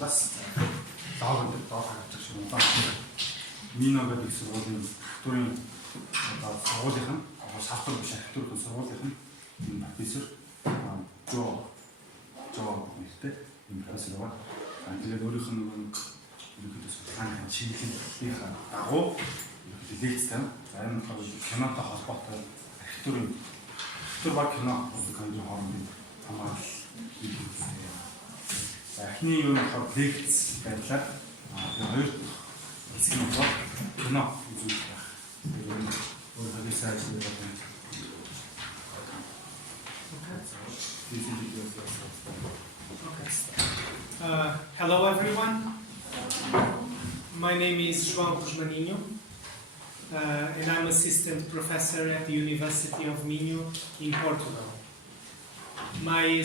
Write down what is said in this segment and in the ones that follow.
сургуулиас доогоо харагдаж шиг удаан Мино гэдэг их сургуулийн архитектурын одоо сургуулийнхан шалтгаан биш архитектурын сургуулийнхан профессор Жоо нэртэй энэ профессор байгаа. Тэгээд өөрийнх нь ерөнхийдөө судалгааны чиглэлийн дагуу лекцтэй зарим кинотой холбоотой архитектур баг кино үзэх хоорондын хамаарал эхний юу нөхөр лекц байдлаар хоёр хэсэг нь бол кино үзүүлэх байх. Өөрөөр хэлбэл hello everyone. My name is João Cosmaninho and I'm assistant professor at the University of Minho in Portugal. My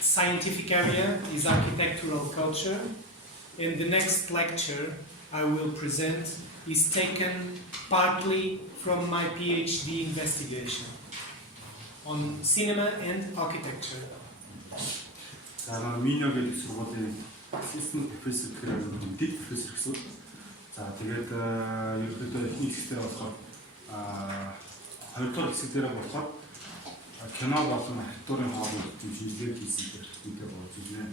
scientific area is architectural culture, and the next lecture I will present is taken partly from my PhD investigation on cinema and architecture. Мино гэдэг сургуулийн assistant professor гэхээр дэд профессор гэсэн. За тэгээд ерөнхийдөө эхний хэсгээр болохоор хоёрдугаар хэсгээр болохоор кино болон архитектурын хооронд шинжилгээ хийсэн гэдэг байна.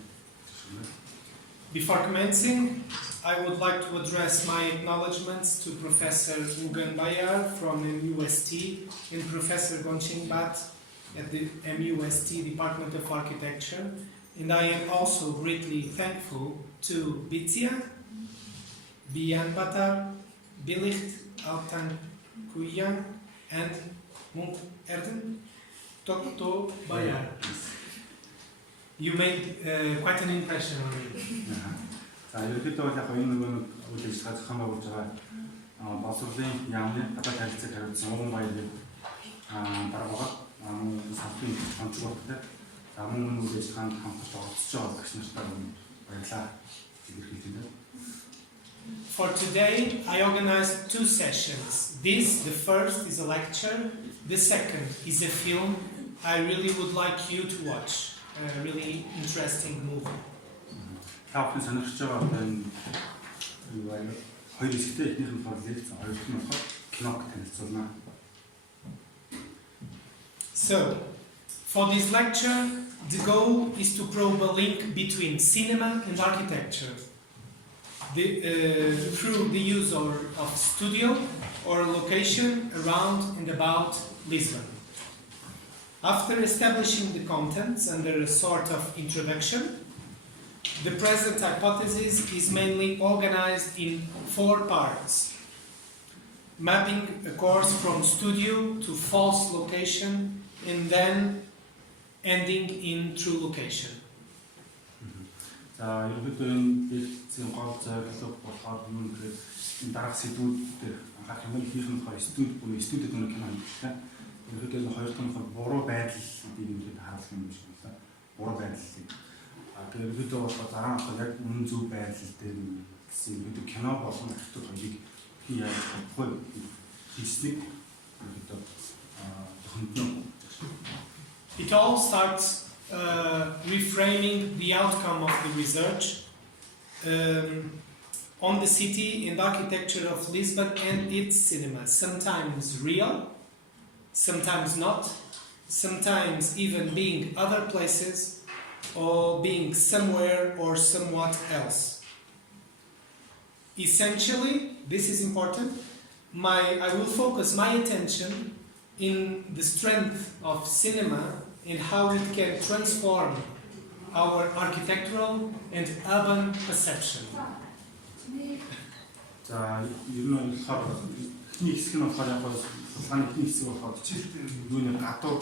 Before commencing, I would like to address my acknowledgements to Professor Ugen Bayar from MUST and Professor Gonching Bat at the MUST Department of Architecture, and I am also greatly thankful to Bitia, Bian Batar, Bilicht Altan Kuyan, and Munk Erden Tokto Bayar. You made quite an impression on me. За ерөнхийдөө яг энэ нэг үйл ажиллагаа зохион байгуулж байгаа боловсролын яамны гадаад харилцааг хариуцсан Уган Баярыг дараагаар салбарын онцгойтой мөн үйл ажиллагаанд хамтарч оролцож байгаа багш нартай баярлалаа илэрхийлээ. For today, I organized two sessions. The first is a lecture. The second is a film I really would like you to watch. A really interesting movie. Таахын сонирхож байгаа энэ хоёр хэсэгтэй эхнийх нь болохоор лекц, хоёрт нь болохоор киног танилцуулна. So, for this lecture, the goal is to probe a link between cinema and architecture through the use of studio or location around and about Lisbon. After establishing the contents under a sort of introduction, the present hypothesis is mainly organized in 4 parts: mapping a course from studio to false location, and then ending in true location. За ерөнхийдөө энэ лекцийн гол зорилго болохоор юу гэхээр энэ дараах сэдвүүд дээр анхаарах юм бол ихнийх нь болохоор студид өнөр кино хийлээ. Ерөнхийдөө хоёрт нь болохоор буруу байдлыг нэмээд харуулах юм шиг байна. Буруу байдлыг. Тэгээд ерөнхийдөө болохоор дараа нь яг үнэн зөв байдал дээр гэсэн ерөнхийдөө кино болон архитектур хоёрыг яаж бодох вэ хийснийг ерөнхийдөө тохиомдно. It all starts reframing the outcome of the research on the city and architecture of Lisbon and its cinema. Sometimes real, sometimes not, sometimes even being other places or being somewhere or somewhat else. Essentially, this is important, I will focus my attention in the strength of cinema and how it can transform our architectural and urban perception. За ер нь болохоор эхний хэсэг нь болохоор яг судалгааны эхний хэсэг болохоор юуны гадуу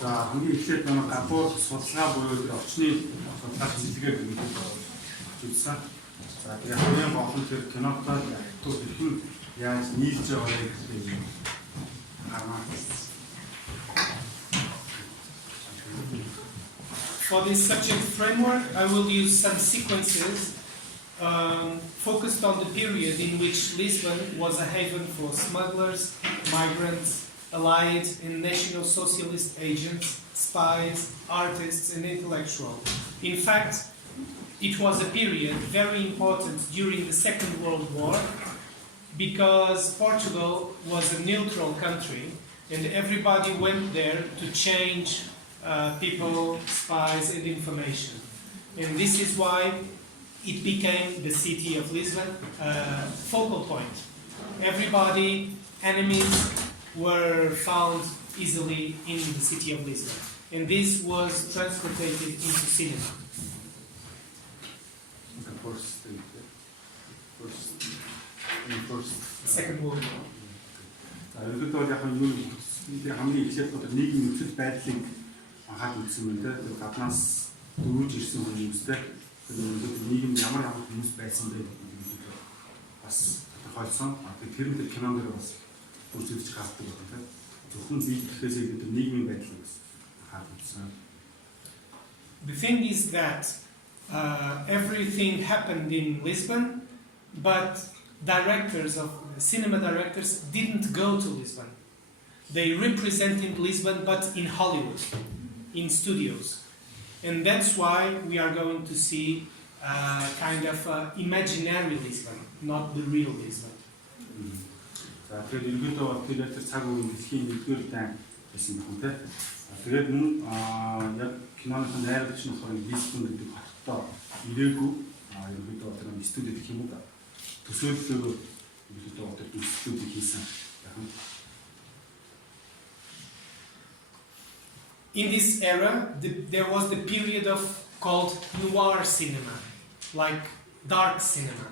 За хамгийн эхлээд нэг гадуур судалгаа буюу орчны судалгаа хэлгээ гэнэт үзсэн. За тэгээ хамгийн гол нь тэр кинотой актер хэрхэн яаж нийлж байгааг гэдэг хармаа. For this subject framework, I will use some sequences focused on the period in which Lisbon was a haven for smugglers, migrants, allied and National Socialist agents, spies, artists and intellectuals. In fact, it was a period very important during the Second World War because Portugal was a neutral country and everybody went there to change people, spies and information. And this is why it became the city of Lisbon focal point. Everybody, enemies were found easily in the city of Lisbon. And this was transported into cinema. Second World War. Ерөнхийдөө бол яг нь юу хамгийн эхлээд бол нийгмийн нөхцөл байдлыг анхаад үзсэн юм дээ. Гаднаас дөрвж ирсэн хүмүүстэй нийгэм ямар хүмүүс байсан бэ гэдэг бас тодорхойлсон. Тэр нь кинон дээр бас бүрдүүлж гаргадаг байна. Зөвхөн бие гэхээс илүү нийгмийн байдлыг бас анхаад үзсэн. The thing is that everything happened in Lisbon, but cinema directors didn't go to Lisbon. They represented Lisbon, but in Hollywood, in studios. And that's why we are going to see kind of imaginary Lisbon, not the real Lisbon. За тэгээд ерөнхийдөө тэр цаг үеийн дэлхийн нэгдүгээр дан байсан юм тий. Тэгээд мөн яг киноны найруулагч нь болохоор Лисбон гэдэг хоттой ирээгүй ерөнхийдөө тэр студид гэх юм уу төсөөллөөр ерөнхийдөө тэр студид хийсэн. In this era, there was the period called noir cinema, like dark cinema,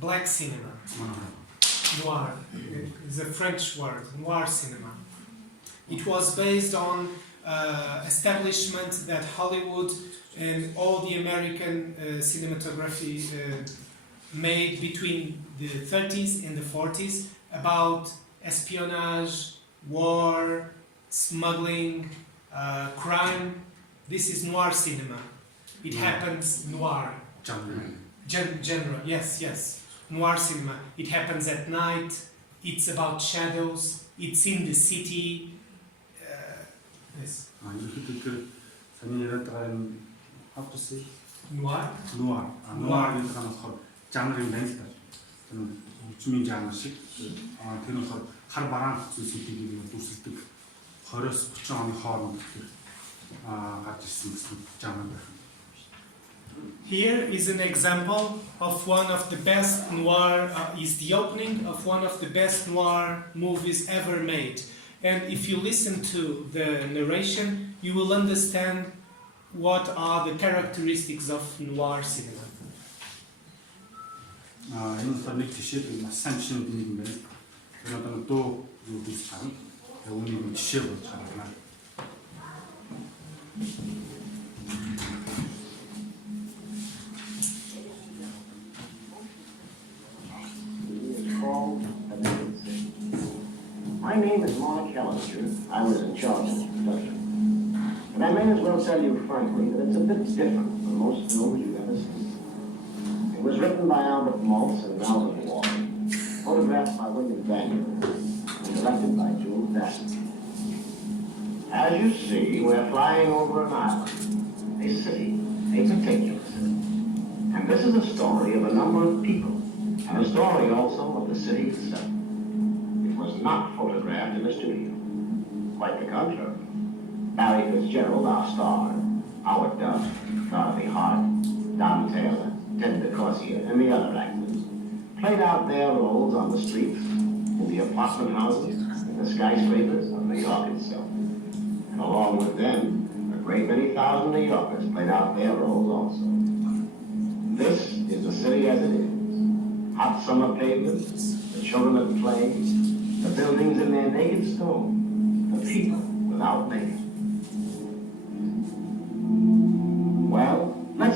black cinema. Noir is a French word, noir cinema. It was based on establishment that Hollywood and all the American cinematography made between the 30s and the 40s about espionage, war, smuggling, crime. This is noir cinema. It happens noir. Genre, yes. Noir cinema. It happens at night. It's about shadows. It's in the city. Yes. How to say? Noir. Noir. Noir is kind of genre in Leinster. Үчмийн жанр шиг. Тэр нь хар бараан зүйлсүүдийг дүрсэлдэг 20-30 оны хооронд гарч ирсэн жанр байна. Here is an example of one of the best noir, is the opening of one of the best noir movies ever made. And if you listen to the narration, you will understand what are the characteristics of noir cinema. Энэ нэг жишээ маш сайн жишээ нэг юм байна. Тэр одоо дуу юу гэж харна. Үүнийг жишээ болж харна. My name is Mark Hellinger. I was in charge of the production. And I may as well tell you frankly that it's a bit different from most films you've ever seen. It was written by Albert Maltz and Alvin Wall, photographed by William Daniel, and directed by Jules Dassin. As you see, we're flying over an island, a city, a particular city. And this is a story of a number of people, and a story also of the city itself. It was not photographed in a studio. Quite the contrary. Barry Fitzgerald, our star, Howard Duff, Dorothy Hart, Don Taylor, Ted DeCorsia, and the other actors played out their roles on the streets, in the apartment houses, in the skyscrapers of New York itself. And along with them, a great many thousand New Yorkers played out their roles also. This is the city as it is. Hot summer pavements, the children at play, the buildings in their naked stone, the people without names.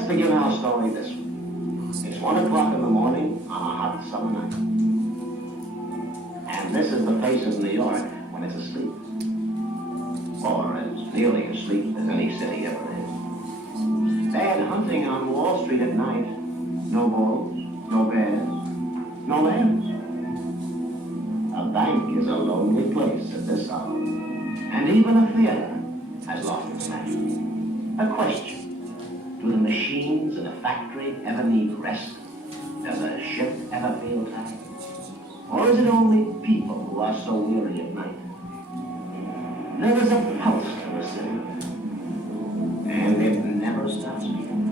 let's begin our story this way. It's 1 o'clock in the morning on a hot summer night. And this is the face of New York when it's asleep. Or as nearly asleep as any city ever is. Bad hunting on Wall Street at night. No bulls, no bears, no lambs. A bank is a lonely place at this hour. And even a theater has lost its magic. A question. Do the machines in a factory ever need rest? Does a ship ever feel tired? Or is it only people who are so weary at night? There is a pulse to the city, and it never stops beating.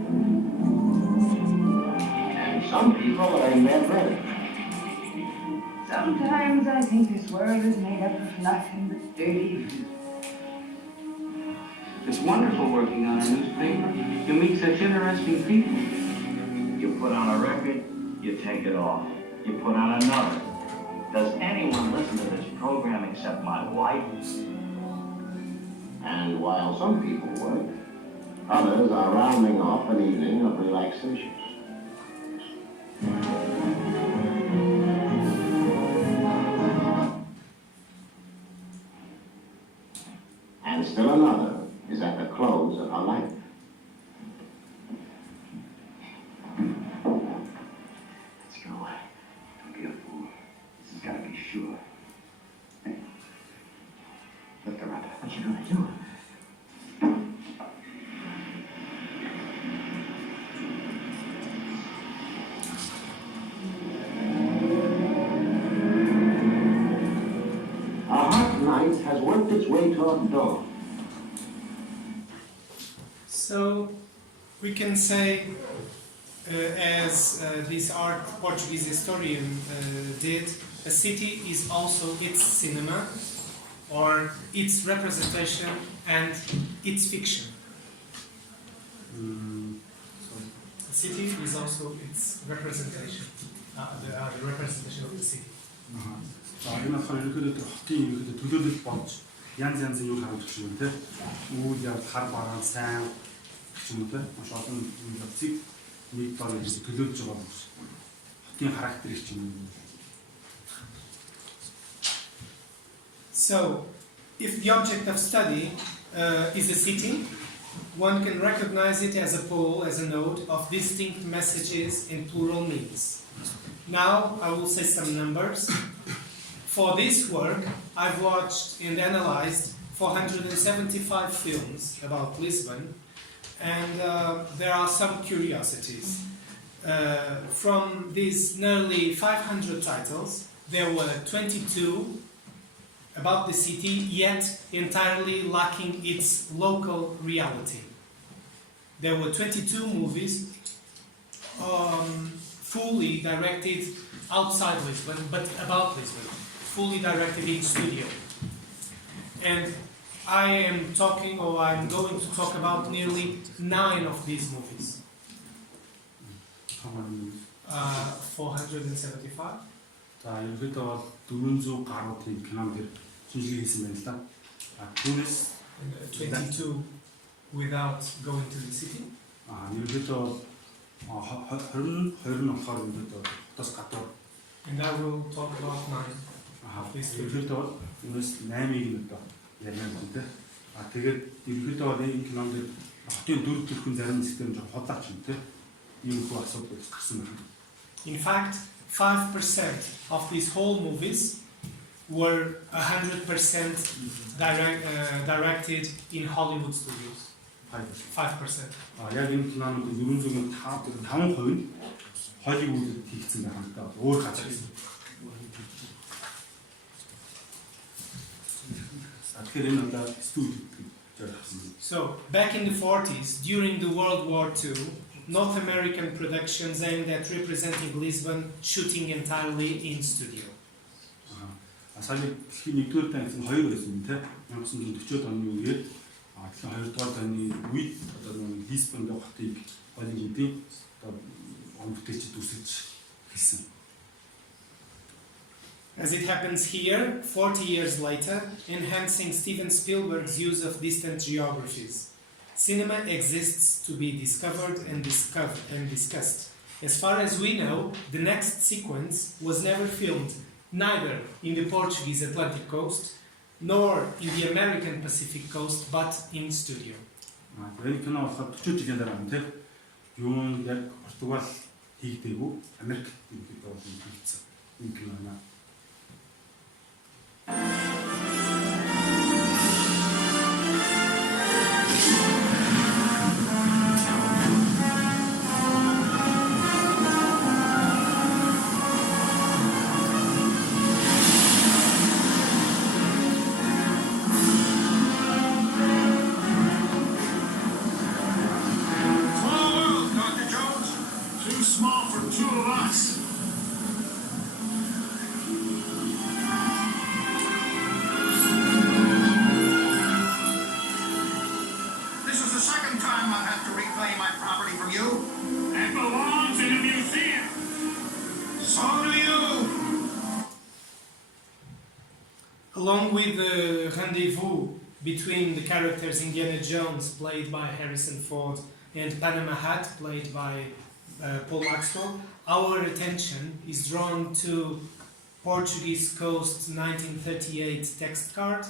And some people are in their bed. Sometimes I think this world is made up of nothing but dirty views. It's wonderful working on a newspaper. You meet such interesting people. You put on a record, you take it off. You put on another. Does anyone listen to this program except my wife? And while some people work, others are rounding off an evening of relaxation. And still another is at the close of her life. Let's go. Don't be a fool. This has got to be sure. Hey, lift her up. What you gonna do? A hot night has worked its way toward dawn. So we can say, as this art Portuguese historian did, a city is also its cinema, or its representation and its fiction. The city is also its representation, the representation of the city. За энэ болохоор ерөнхийдөө хотын ерөнхийдөө төлөөлөл болж янз янзын юу харуулж гэх юм те. Үйл явдал хар бараан сайн гэх юм те. Маш олон үйл явдлыг нэг дор ирж төлөөлж байгаа юм. Хотын характерыг ч юм. So, if the object of study is a city, one can recognize it as a pole, as a node of distinct messages in plural meanings. Now, I will say some numbers. For this work, I've watched and analyzed 475 films about Lisbon, and there are some curiosities. From these nearly 500 titles, there were 22 about the city, yet entirely lacking its local reality. There were 22 movies fully directed outside Lisbon, but about Lisbon, fully directed in studio. And I am talking, or I'm going to talk about nearly 9 of these movies. 475. За ерөнхийдөө 400 гаруй тийм кинонууд шинжилгээ хийсэн байна л да. Түүнээс 22 without going to the city. ерөнхийдөө 20 болохоор ерөнхийдөө хотоос гадуур. And I will talk about 9. Ерөнхийдөө түүнээс 8-ыг нь одоо ярина л дээ. Тэгээд ерөнхийдөө энэ кинонд хотын дүр төрхөн зарим хэсгээр нь хотлаач юм те. Ийм хөө асуудал гарсан байна. In fact, 5% of these whole movies were 100% directed in Hollywood studios. 5%. Яг энэ кинонууд 405% нь Холливуудад хийгдсэн байх юм да. Өөр газар гэсэн. So, back in the 40s, during the World War II, North American productions aimed at representing Lisbon, shooting entirely in studio. Саяны дэлхийн 1-р тайзан 2 байсан тийм 1940-од оны үеэр дэлхийн 2-р тайзны үед одоо Лисбонд хотыг Холливуудын одоо өмгтөж дүсэлж хэлсэн. As it happens here, 40 years later, enhancing Steven Spielberg's use of distant geographies. cinema exists to be discovered and discussed. As far as we know, the next sequence was never filmed neither in the Portuguese Atlantic coast nor in the American Pacific coast, but in studio. Энэ кино болохоор 40 жилийн дараа юм тийм. Юун яг Португал хийгдээгүй, Америк хийгдээд бол хийгдсэн. Энэ кино наа. This is the second time I've had to reclaim my property from you. It belongs in a museum. So do you. Along with the rendezvous between the characters Indiana Jones, played by Harrison Ford, and Panama Hat, played by Paul Maxwell, our attention is drawn to Portuguese Coast 1938 text card,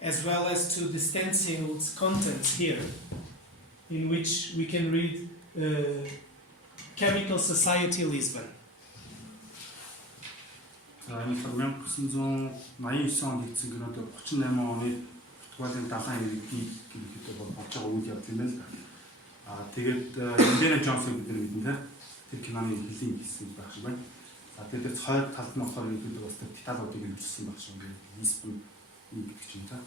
as well as to the stenciled contents here, in which we can read Chemical Society Lisbon. За энэ 1989 онд хийгдсэн кинод 38 оны Португалийн далайн иргэдийг гэдэг бол болж байгаа үйл явдал юм байна л да. Тэгээд Индиана Джонсыг бид нар мэднэ тэр киноны хэлний хэсэг байх шиг байна. За тэгээд хоёр талд нь болохоор ихэд бас деталуудыг хэлсэн байх шиг байна. Лисбон гэдэг чинь та.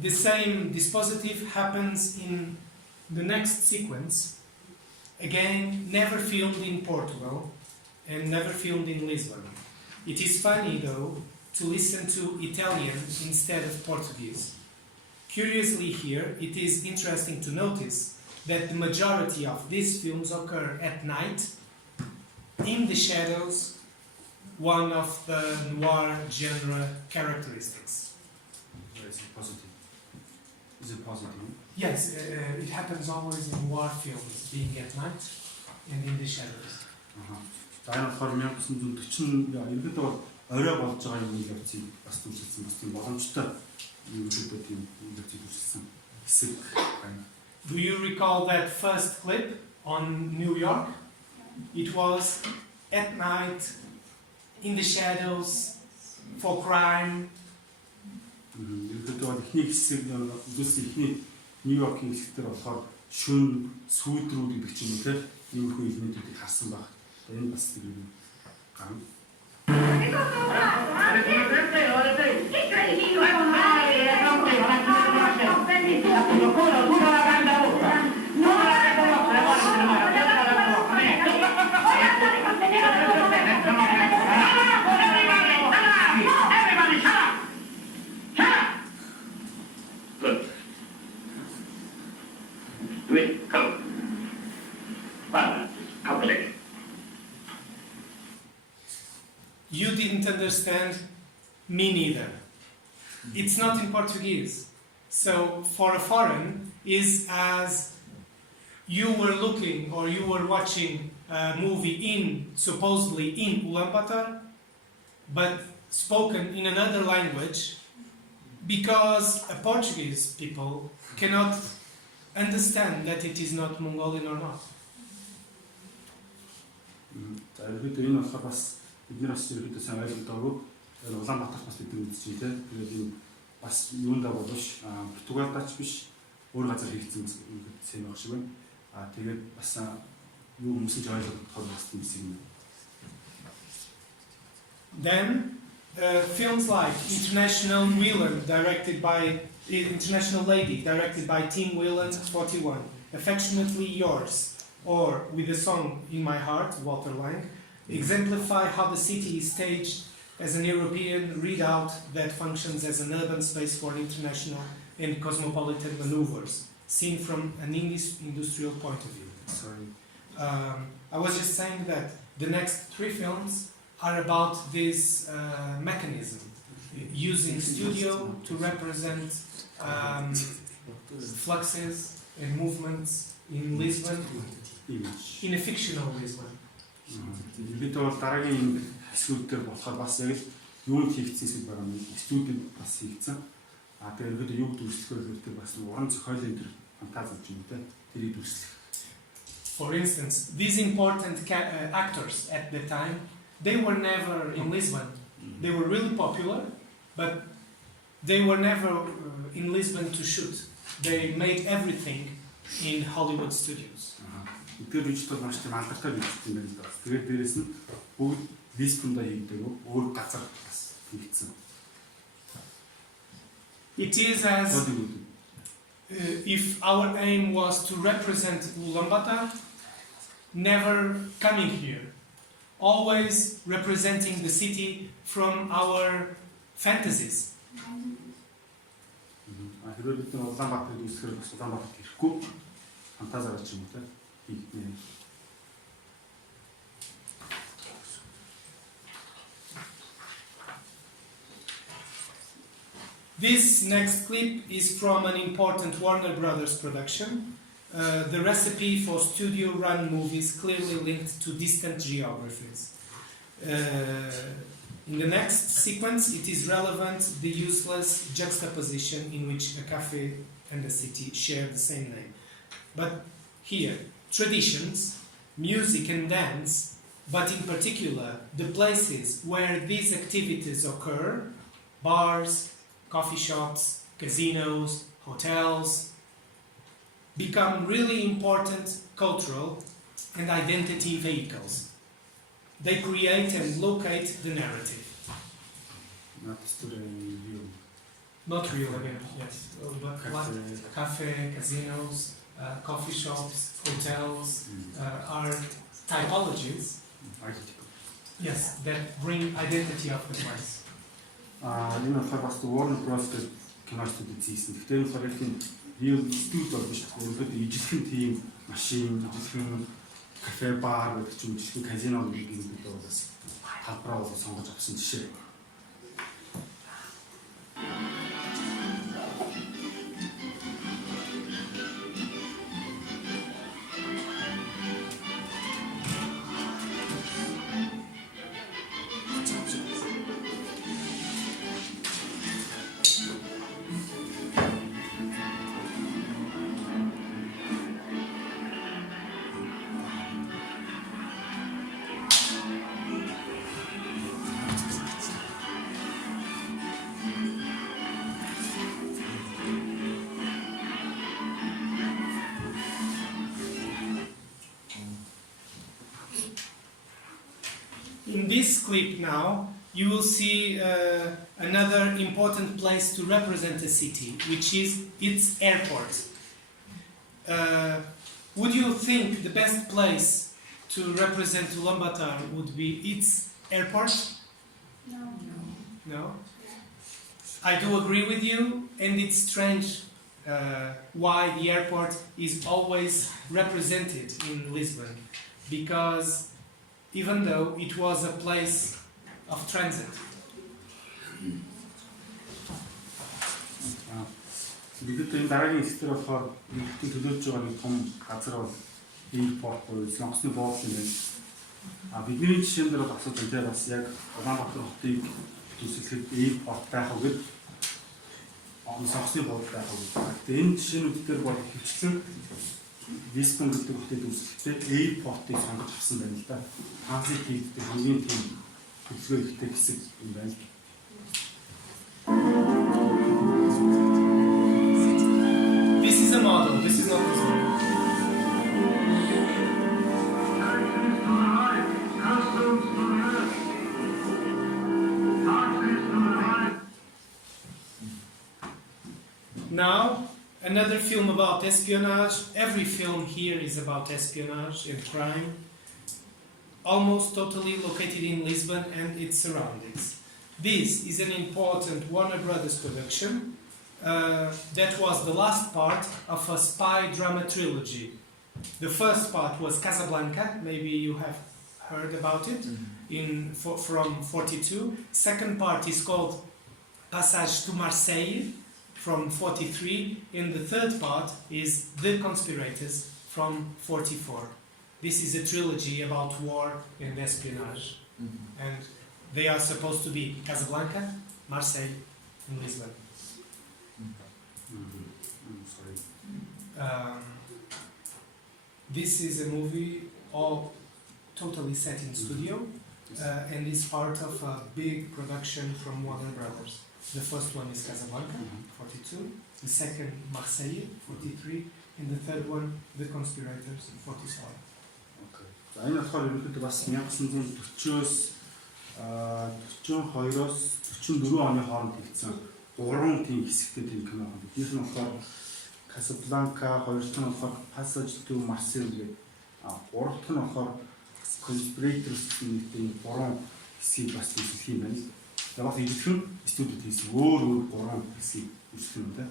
The same dispositive happens in the next sequence, again never filmed in Portugal and never filmed in Lisbon. It is funny though to listen to Italian instead of Portuguese. Curiously here, it is interesting to notice that the majority of these films occur at night, in the shadows, one of the noir genre characteristics. Is it positive? Is it positive? Yes, it happens always in noir films, being at night and in the shadows. За энэ болохоор 1940 ерөнхийдөө бол орой болж байгаа юм явцыг бас дүрсэлсэн бас тийм боломжтой ерөнхийдөө тийм явцыг дүрсэлсэн хэсэг байна. Do you recall that first clip on New York? It was at night, in the shadows, for crime. Ерөнхийдөө бол ихний хэсэг зүс ихний Нью-Йоркийн хэсэгтэр болохоор шүн сүйдрүүд гэдэг ч юм уу тийм иймэрхүү илнүүдийг харсан баг. Энэ бас тийм гам. You didn't understand, me neither. It's not in Portuguese. So for a foreign is as you were looking or you were watching a movie supposedly in Ulaanbaatar, but spoken in another language because a Portuguese people cannot understand that it is not Mongolian or not. За ерөнхийдөө энэ болохоор бас бидний бас ерөнхийдөө сайн ойлгодоогүй. Улаанбаатар бас бидний үзчихье тийм. Тэгээд энэ бас юундаа болоош Португалдаач биш өөр газар хийгдсэн юм байх шиг байна. Тэгээд бас юу хүмүүсж ойлгоход бас тийм юм. Then films like International Lady, directed by Tim Whelan, 41, Affectionately Yours, or With a Song in My Heart, Walter Lang, exemplify how the city is staged as an European readout that functions as an urban space for international and cosmopolitan maneuvers, seen from an industrial point of view. Sorry. I was just saying that the next three films are about this mechanism, using studio to represent fluxes and movements in Lisbon, image. in a fictional Lisbon. Бид бол дараагийн хэсгүүд дээр болохоор бас яг л юунд хийгдсэн зүйл байгаа юм. Студид бас хийгдсэн. Тэгээд ерөөдөө юуг дүрслэхөө гэхээр бас уран зохиолын төр фантазич юм те. Тэрийг дүрслэх. For instance, these important actors at the time, they were never in Lisbon. They were really popular, but they were never in Lisbon to shoot. They made everything in Hollywood studios. Тэр үеч бол маш тийм алдартай бичлэг юм байна л да. Тэгээд дээрэс нь бүгд Лисбонд хийгдэг өөр газар бас хийгдсэн. It is as Hollywood. if our aim was to represent Ulaanbaatar, never coming here, always representing the city from our fantasies. Хэрвээ бид нар Улаанбаатарыг үүсгэхээр бас Улаанбаатарт ирэхгүй фантазаар ч юм уу те хийгднэ. This next clip is from an important Warner Brothers production. The recipe for studio-run movies clearly linked to distant geographies. In the next sequence, it is relevant the useless juxtaposition in which a cafe and a city share the same name. But here, traditions, music and dance, but in particular, the places where these activities occur, bars, coffee shops, casinos, hotels, become really important cultural and identity vehicles. They create and locate the narrative. Not student view. Not real again, yes. But cafe, casinos, coffee shops, hotels are typologies, yes, that bring identity of the place. Энэ болохоор бас Warner Bros гэх кино студид хийсэн. Гэхдээ энэ болохоор их real studio бол биш. Өөрөөр ижилхэн team, машин, ижилхэн кафе, бар гэх юм ижилхэн казино гэх юм бол бас талбараа бол сонгож авсан жишээ. In this clip now, you will see another important place to represent a city, which is its airport. Would you think the best place to represent Ulaanbaatar would be its airport? No? I do agree with you, and it's strange why the airport is always represented in Lisbon, because even though it was a place of transit. Бид энэ дараагийн хэсгээр болохоор нэгтгэн төлөөлж байгаа нэг том газар бол airport буюу сонгоцны буудлын байна. Бидний жишээн дээр бол асуудал дээр бас яг Улаанбаатар хотыг төсөлөхөд airport байх уу гэд сонгоцны буудлын байх уу гэдэг. Тэгээ энэ жишээнүүд дээр бол хөвчлэн Лисбон гэдэг хотыг төсөлөхдөө airport-ыг сонгож авсан байна л да. Транзит хийгдэх хамгийн тийм төлөвлөгөө ихтэй хэсэг юм байна. This is a model, this is not this one. Now, another film about espionage. Every film here is about espionage and crime. Almost totally located in Lisbon and its surroundings. This is an important Warner Brothers production that was the last part of a spy drama trilogy. The first part was Casablanca, maybe you have heard about it, from 42. Second part is called Passage to Marseille from 43, and the third part is The Conspirators from 44. This is a trilogy about war and espionage, and they are supposed to be Casablanca, Marseille, and Lisbon. Sorry. This is a movie all totally set in studio, and is part of a big production from Warner Brothers. The first one is Casablanca, 42, the second Marseille, 43, and the third one, The Conspirators, 44. Окей. За энэ болохоор ерөнхийдөө бас 1940-оос 42-оос 44 оны хооронд хийгдсэн 3 тийм хэсэгтэй тийм кино байна. Их нь болохоор Casablanca, хоёр дахь нь болохоор Passage to Marseille гэдэг. Гурав дахь нь болохоор Conspirators гэх нэг тийм 3 хэсгийг бас хийх юм байна. Яг хэлэх нь студид хийсэн өөр 3 хэсгийг үүсгэх юм да.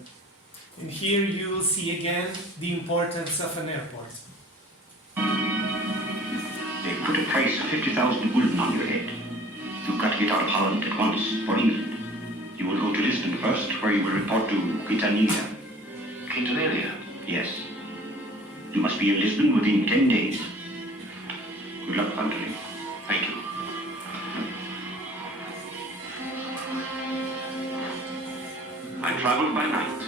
And here you will see again the importance of an airport. They put a price of 50,000 gulden on your head. You've got to get out of Holland at once for England. You will go to Lisbon first, where you will report to Quintanilla. Quintanilla? Yes. You must be in Lisbon within 10 days. Good luck, Anthony. Thank you. I traveled by night,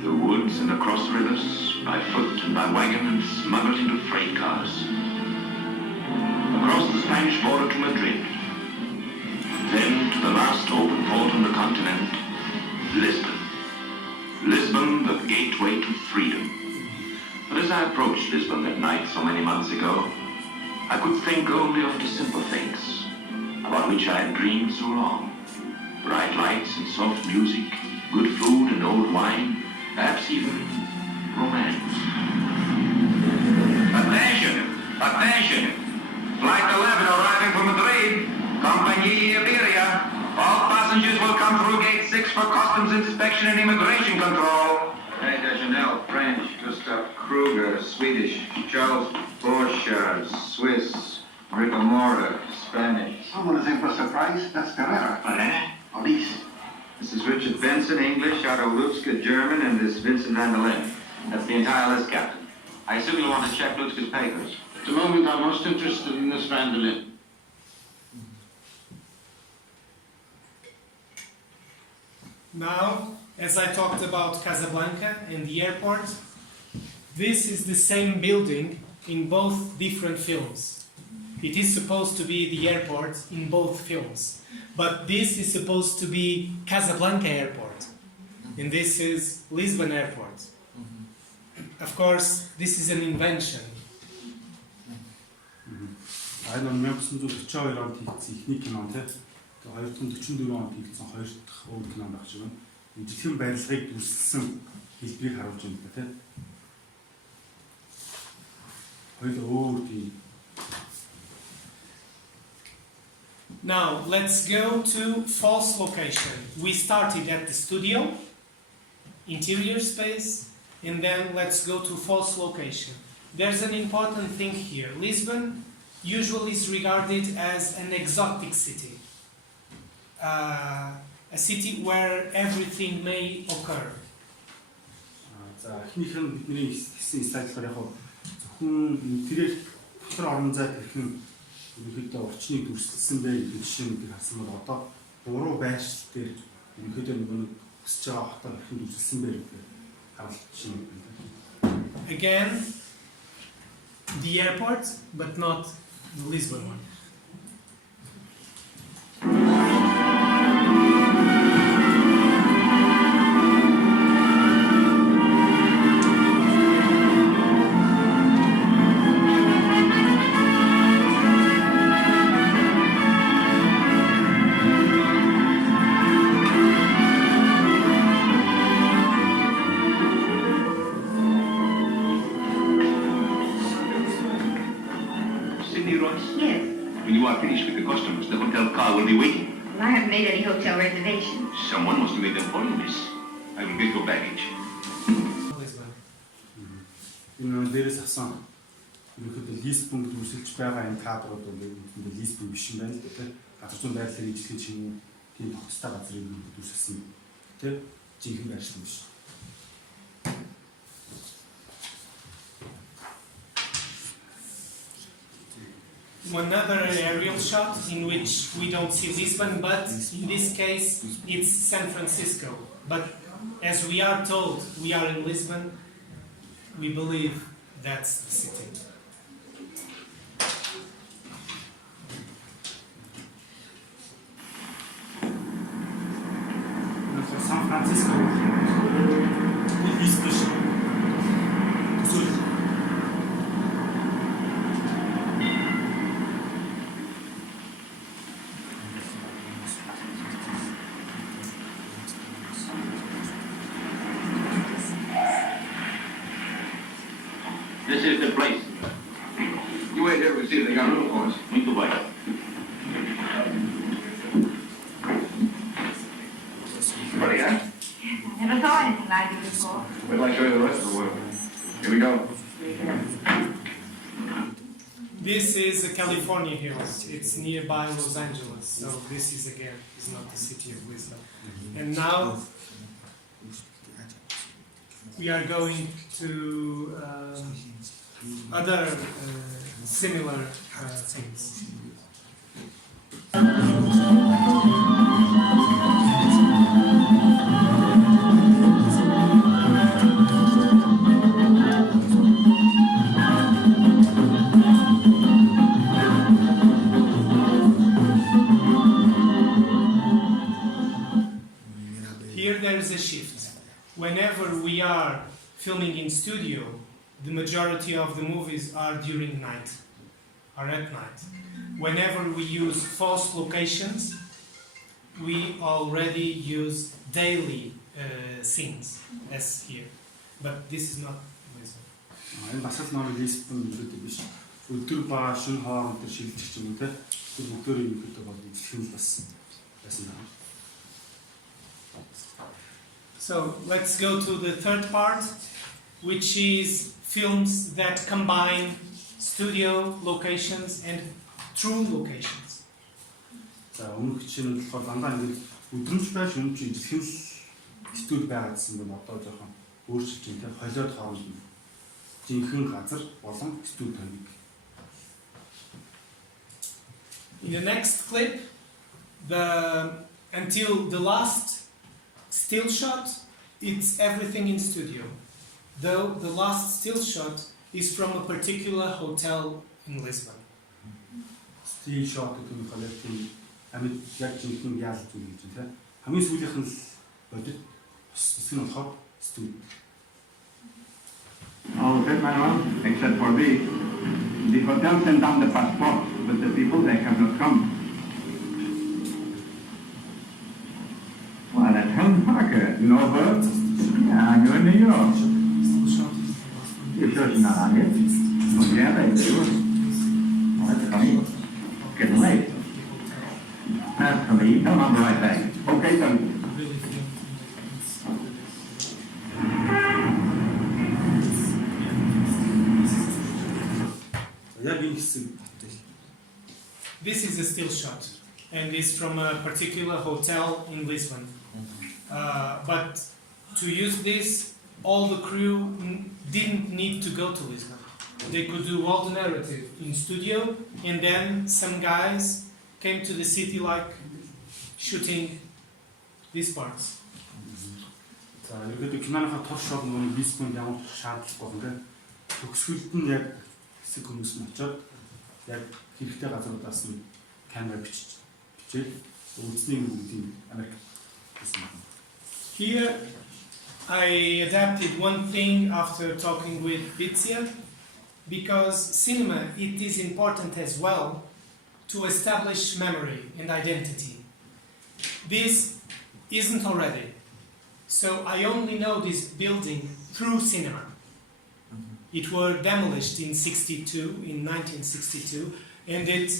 through the woods and across rivers, by foot and by wagon, and smuggled into freight cars. Across the Spanish border to Madrid. Then to the last open port on the continent, Lisbon. Lisbon, the gateway to freedom. But as I approached Lisbon that night so many months ago, I could think only of the simple things about which I had dreamed so long. Bright lights and soft music, good food and old wine, perhaps even romance. Attention! Attention! Flight 11 arriving from Madrid. Compagnie Iberia. All passengers will come through gate 6 for customs inspection and immigration control. Hey, Dejanel, French. Gustav Kruger, Swedish. Charles Borchardt, Swiss. Ricamora, Spanish. Someone is in for a surprise. That's Carrera. Hello? Police. This is Richard Benson, English. Otto Lutska, German. And this Vincent van der Linde. That's the entire list, Captain. I assume you want to check Lutska's papers. At the moment, I'm most interested in this Van der Linde. Now, as I talked about Casablanca and the airport, this is the same building in both different films. It is supposed to be the airport in both films, but this is supposed to be Casablanca Airport, and this is Lisbon Airport. Of course, this is an invention. Энэ 1942 онд хийгдсэн эхний кино те. Тэгээ 1944 онд хийгдсэн хоёр дахь өөр кино байх шиг байна. Жижигхэн барилгыг дүрслсэн хэлбэрийг харуулж байна те. Хоёр өөр тийм. Now, let's go to false location. We started at the studio, interior space, and then let's go to false location. There's an important thing here. Lisbon usually is regarded as an exotic city, a city where everything may occur. За эхнийх нь бидний хийсэн слайдлаар яг зөвхөн интерьер дотор орон зай хэрхэн ерөнхийдөө орчныг дүрслэлсэн бэ гэдэг жишээнүүдийг харсан бол одоо буруу байршил дээр ерөнхийдөө нэг хүсэж байгаа хотоор хэрхэн дүрслэлсэн бэ гэдэг харуулж жишээнүүд байна. Again, the airport, but not the Lisbon one. Will be waiting. Well, I haven't made any hotel reservations. Someone must have made them for you, miss. I will get your baggage. Lisbon. Энэ дээрээс авсан ерөнхийдөө Лисбон дүрсэлж байгаа энэ кадрууд бол Лисбон биш юм байна л да тийм. Газар зүйн байдлаар ижилхэн чинь тийм тогтцтой газрыг дүрсэлсэн тийм. жинхэнэ байршлага биш. Another aerial shot in which we don't see Lisbon, but in this case it's San Francisco. But as we are told we are in Lisbon, we believe that's the city. Сан Франциско Лис биш. Эсвэл This is the place. You wait here, we see if they got room for us. Muito bem. Ready, huh? Never saw anything like it before. Wait till I show you the rest of the world. Here we go. This is the California Hills. It's nearby Los Angeles. So this is not the city of Lisbon. And now we are going to other similar things. Here there is a shift. Whenever we are filming in studio, the majority of the movies are during night, are at night. Whenever we use false locations, we already use daily scenes, as here. But this is not Lisbon. энэ бас л нэг Лисбон гэдэг биш. Өдөр ба шөнө хооронд төр шилжих юм те. Тэр бүгдөө юм гэдэг бол хэлхэн бас байсан байна. So let's go to the third part, which is films that combine studio locations and true locations. За өмнөх жишээнүүд болохоор дандаа ингээд өдрөмж байш юм чинь дэлхийн студ байгаадсан байна. Одоо жоохон өөрчилж юм те. Холиод хооронд нь жинхэнэ газар болон студ томиг. In the next clip, until the last still shot, it's everything in studio. Though the last still shot is from a particular hotel in Lisbon. Still shot гэдэг нь болохоор тийм амьд яг жинхэнэ яал зүйл гэж тийм. Хамгийн сүүлийнх нь бодит хэсэг нь болохоор студ. All set, my lord, except for me. The hotel sent down the passport, but the people, they have not come. Well, that's Helen Parker. You know her? Yeah, you're in New York. You're sure she's not on here? Oh, yeah, they do. Oh, that's funny. Getting late. That's for me. Tell them I'll be right back. Okay, then. Яг энэ хэсэг This is a still shot, and it's from a particular hotel in Lisbon. But to use this, all the crew didn't need to go to Lisbon. They could do all the narrative in studio, and then some guys came to the city like shooting these parts. за ерөөдөө киноныхаа тор шог мөн Лисбонд ямар шаардлагагүй байна. Төгсгөлд нь яг хэсэг хүмүүс нь очоод яг хэрэгтэй газруудаас нь камера бичээд үзсний бүгдийг Америк гэсэн юм. Here, I adapted one thing after talking with Bitsya, because cinema, it is important as well to establish memory and identity. This isn't already. So I only know this building through cinema. It was demolished in 1962, and it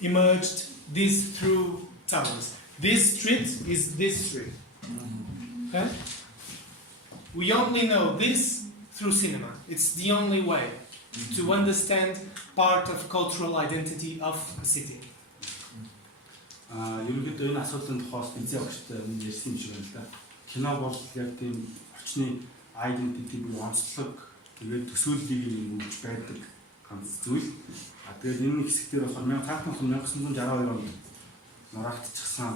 emerged this through towers. This street is this street. Okay? We only know this through cinema. It's the only way to understand part of cultural identity of a city. ерөнхийдөө энэ асуудлын тухай визээ өгчтэй ярьсан юм шиг байна л да. Кино бол яг тийм орчны identity буюу онцлог тэгээд төсөөллийг өгч байдаг ганц зүйл. Тэгээд энэ хэсгээр болохоор 1962 онд нураагдчихсан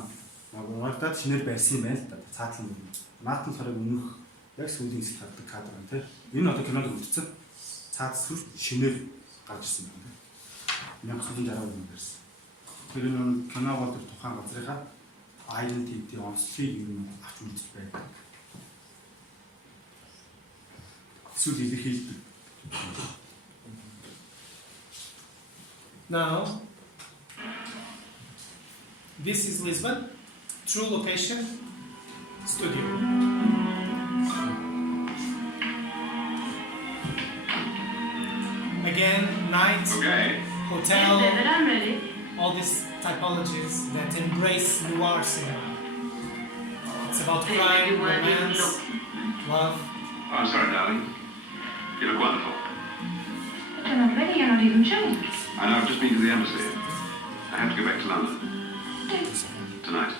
Унгардад шинээр барьсан юм байна л да. Цаатлан юм. Наатан болохоор өмнөх яг сүүлийн хэсэгт гардаг кадр байна тийм. Энэ одоо киног үзсэн. Цаад сүрт шинээр гарч ирсэн байна. 1962 онд барьсан. Тэр энэ кино бол тухайн газрынхаа identity онцлогийг юм авч үзэж байдаг. Эсвэл илэрхийлдэг. Now, this is Lisbon, true location, studio. Again, night, Okay. hotel, Yes, David, I'm ready. all these typologies that embrace noir cinema. It's about David, crime, you weren't even romance, looking. love. Oh, I'm sorry, darling. You look wonderful. But you're not ready, you're not even changed. I know, I've just been to the embassy. I have to go back to London tonight.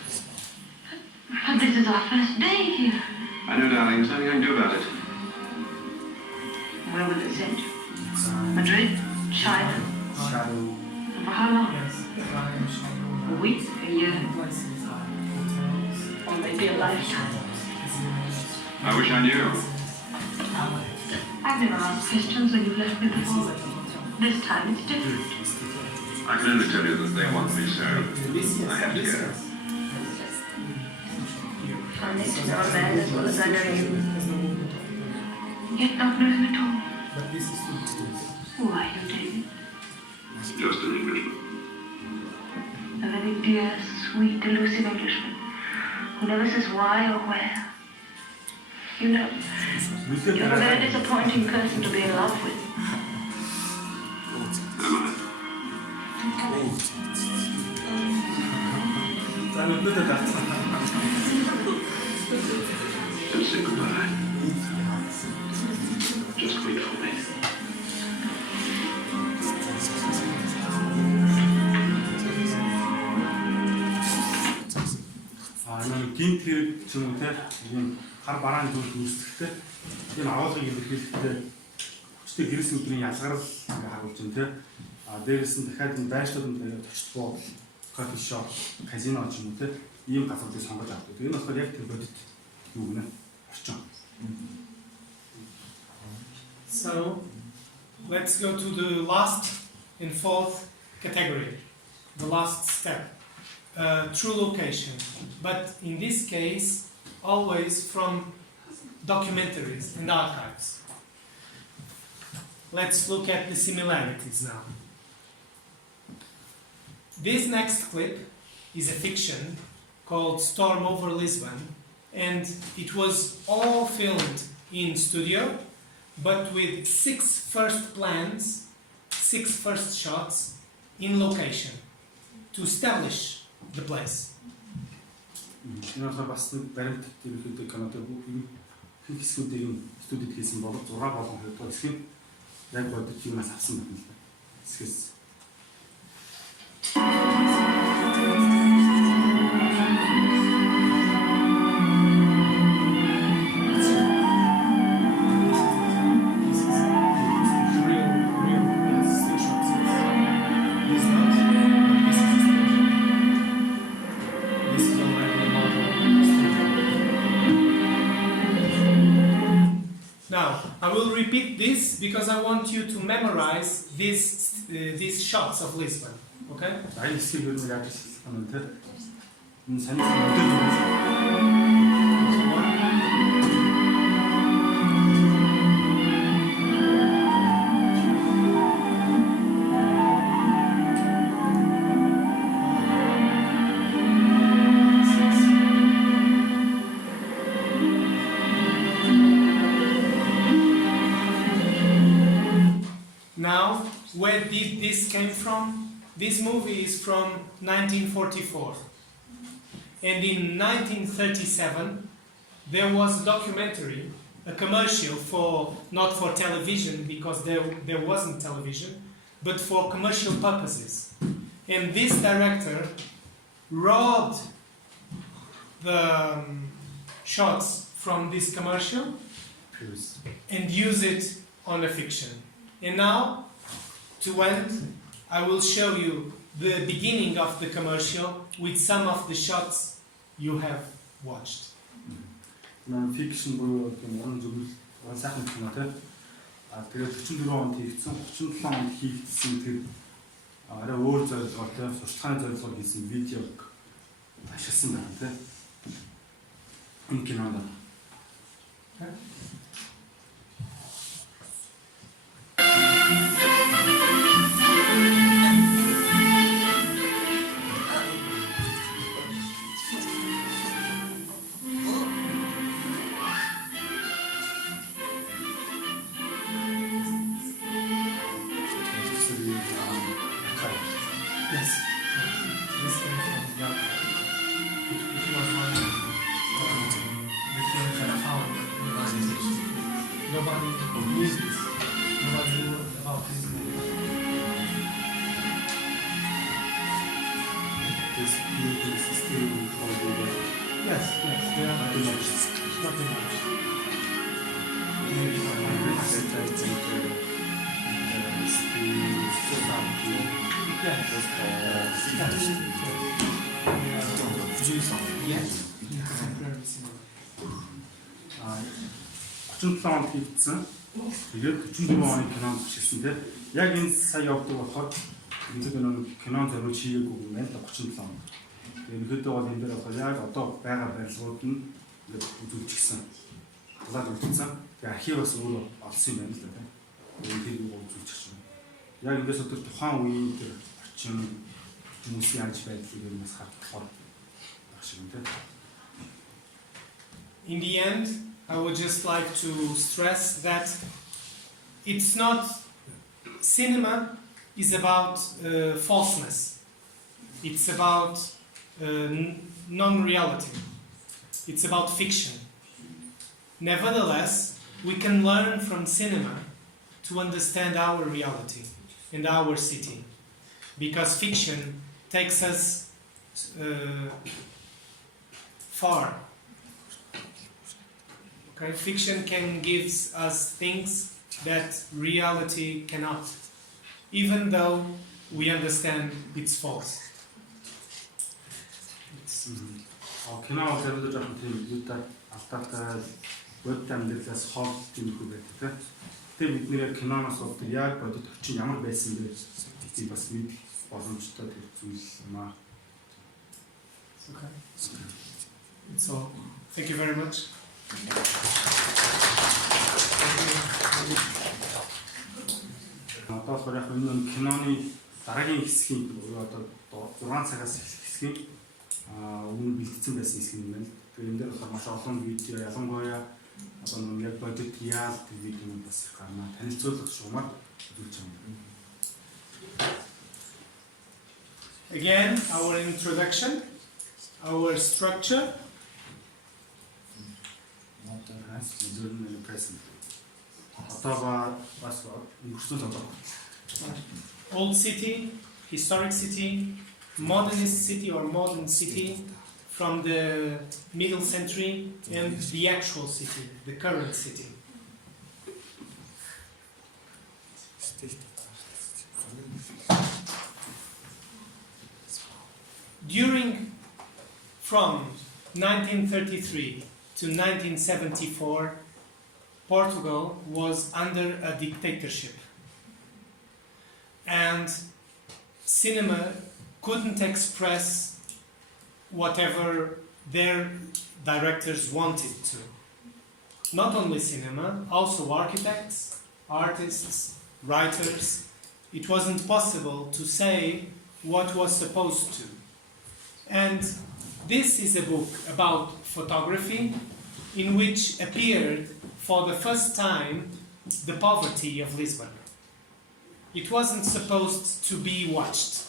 But this is our first day here. I know, darling, there's nothing I can do about it. Where will it send you? Madrid? China? Shadow. For how long? Yes, crime, shadow, A week? A year? places, hotels, Or maybe a lifetime? casinos. I wish I knew. I've never asked questions when you've left me before. This time it's different. I can only tell you that they want me, so I have to go. Funny to know a man as well as I know you. Yet not know him at all. But this is Who are you, David? Just an Englishman. A very dear, sweet, elusive Englishman who never says why or where. You know, you're a very disappointing person to be in love with. Am I? Then say goodbye. Just wait for me. Нэг гинт хэрэг ч юм уу те ийм хар барааны зүйл үүсгэхдээ ийм агуулгыг илэрхийлэхдээ хүчтэй гэрээс өдрийн ялгарл ингээ харуулж байна те. Дээрээс нь дахиад энэ байршлууд нь точтгоо кофе шоп, казино ч юм уу те ийм газруудыг сонгож авдаг. Энэ болохоор яг тэр бодит юу гэнэ орчин. So, let's go to the last and fourth category, the last step, true location. But in this case, always from documentaries and archives. Let's look at the similarities now. This next clip is a fiction called Storm Over Lisbon, and it was all filmed in studio, but with 6 first plans, 6 first shots in location to establish the place. Энэ болохоор бас нэг баримт ерөнхийдөө кинотой бүх юм хэсгүүдийг студид хийсэн болов 6 болон хэвээр хэсгийг яг бодит юмас авсан байна л да. Хэсгээс. Now, I will repeat this because I want you to memorize these shots of Lisbon. Okay? Аян хэсгийг юу яаж хийсэн юм те. Энэ санийсан модель юм. Now, where did this came from? This movie is from 1944. And in 1937, there was a documentary, a commercial for, not for television, because there wasn't television, but for commercial purposes. And this director robbed the shots from this commercial Plus. and use it on a fiction. And now, to end, I will show you the beginning of the commercial with some of the shots you have watched. Fiction буюу тийм уран зөвлөл уран сайхан кино тийм. Тэгээд 44 онд хийгдсэн, 37 онд хийгдсэн тэр арай өөр зорилготой сурталчилгааны зорилгоор хийсэн видеог ашигласан байна тийм. Энэ кинонд. Yes. This came from Japan. It was one of the things I found in my research. Nobody knew this. Nobody knew about this movie. This movie is still holding. Yes, they are Too much. nothing much. Maybe Yes. Contemporary cinema. 37 онд хийгдсэн. Тэгээд 44 оны кинонд шилжсэн тийм. Яг энэ сая явдаг болохоор энэ кинон зориулж хийгээгүй юм байна л 37 онд. Тэгээд ерөөдөө бол энэ дээр болохоор яг одоо байгаа барилгууд нь ингээд үзүүлчихсэн. Талаад үлдсэн. Тэгээд архиваас өөрөө олсон юм байна л да тийм. Тэгээд тэр нь үзүүлчихсэн. Яг индээс одоо тухайн үеийн тэр орчин хүмүүсийн анч байдлыг нь бас хардхаар баг шиг юм тийм. In the end, I would just like to stress that it's not cinema is about falseness. It's about non-reality. It's about fiction. Nevertheless, we can learn from cinema to understand our reality and our city, because fiction takes us far. Okay, fiction can give us things that reality cannot, even though we understand it's false. Кино зэрэг жоохон тийм юутай алтаатай бодит амьдралаас хол тиймэрхүү байдаг тийм. Бид нэр киноноос бол яг бодит орчин ямар байсан бэ гэдгийг бас мэдэх боломжтой тэр зүйл юм аа. Okay. So, thank you very much. Одоо яг энэ киноны дараагийн хэсгийн одоо 6 цагаас эхлэх хэсгийн өмнө бэлтгэсэн байсан хэсэг юм байна. Тэгээд энэ дээр болохоор маш олон видео ялангуяа одоо яг бодит реалити видеонууд бас гарна. Танилцуулах шугамар үзүүлж байгаа. Again, our introduction, our structure. Old city, historic city, modernist city or modern city from the middle century, and the actual city, the current city. From 1933 to 1974, Portugal was under a dictatorship, and cinema couldn't express whatever their directors wanted to. Not only cinema, also architects, artists, writers. It wasn't possible to say what was supposed to. And this is a book about photography in which appeared for the first time the poverty of Lisbon. It wasn't supposed to be watched.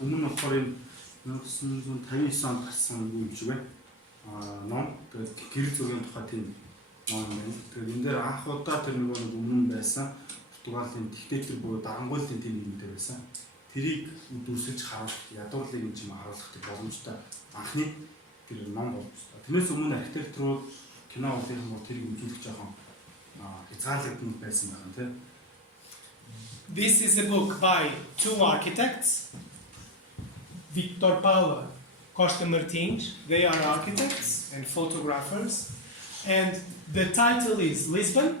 Өмнө нь болохоор энэ 1959 онд гарсан юм шиг байна. Ном тэгээд гэрэл зургийн тухай тийм ном байна. Тэгээд энэ дээр анх удаа тэр нэг өмнө байсан Португалийн диктатор буюу дарангуйлын тийм нэгтэй байсан. тэрийг үдүрсэж харуулах, ядуурлыг юм чим харуулах боломжтой анхны тэр ном болчихсон. Тэрнээс өмнө архитектурууд кино урлагийн бол тэрийг үзүүлэх жоохон хязгаарлагдсан байсан байна тийм. This is a book by two architects, Victor Paulo Costa Martins. They are architects and photographers, and the title is Lisboa,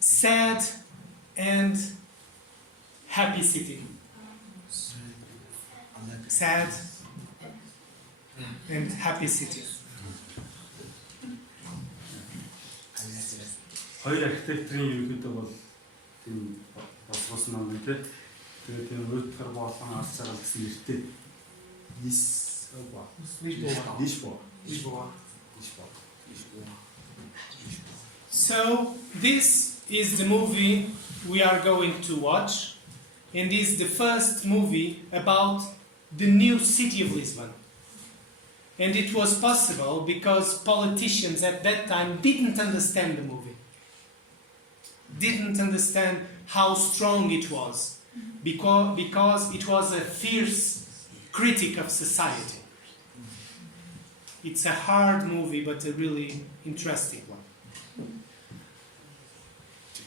Sad and Happy City. Sad and Happy City. Хоёр архитекторын ерөнхийдөө бол тийм боловсон ном тийм. Тэгээд тийм өөртөө болон арц цагаал гэсэн нэртэй Lisboa. So this is the movie we are going to watch, and this is the first movie about the new city of Lisbon. And it was possible because politicians at that time didn't understand the movie, didn't understand how strong it was, because it was a fierce critic of society. It's a hard movie, but a really interesting one.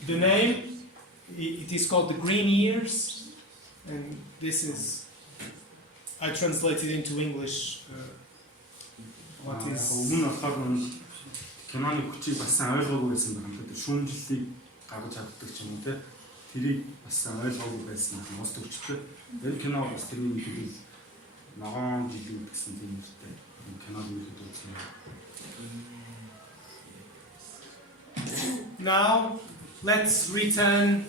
The name, it is called The Green Years, and this is, I translated into English what is... Өмнө болохоор киноны хүчийг бас сайн ойлгоогүй байсан байна. Тэгэхээр шүүмжлэлийг гаргаж чаддаг ч юм уу те. Тэрийг бас сайн ойлгоогүй байсан юм уус төгчтэй. Энэ кино бас тэрний нэг хэдий ногоон жилүүд гэсэн тийм нэртэй киног нөхөд үзсэн. Now, let's return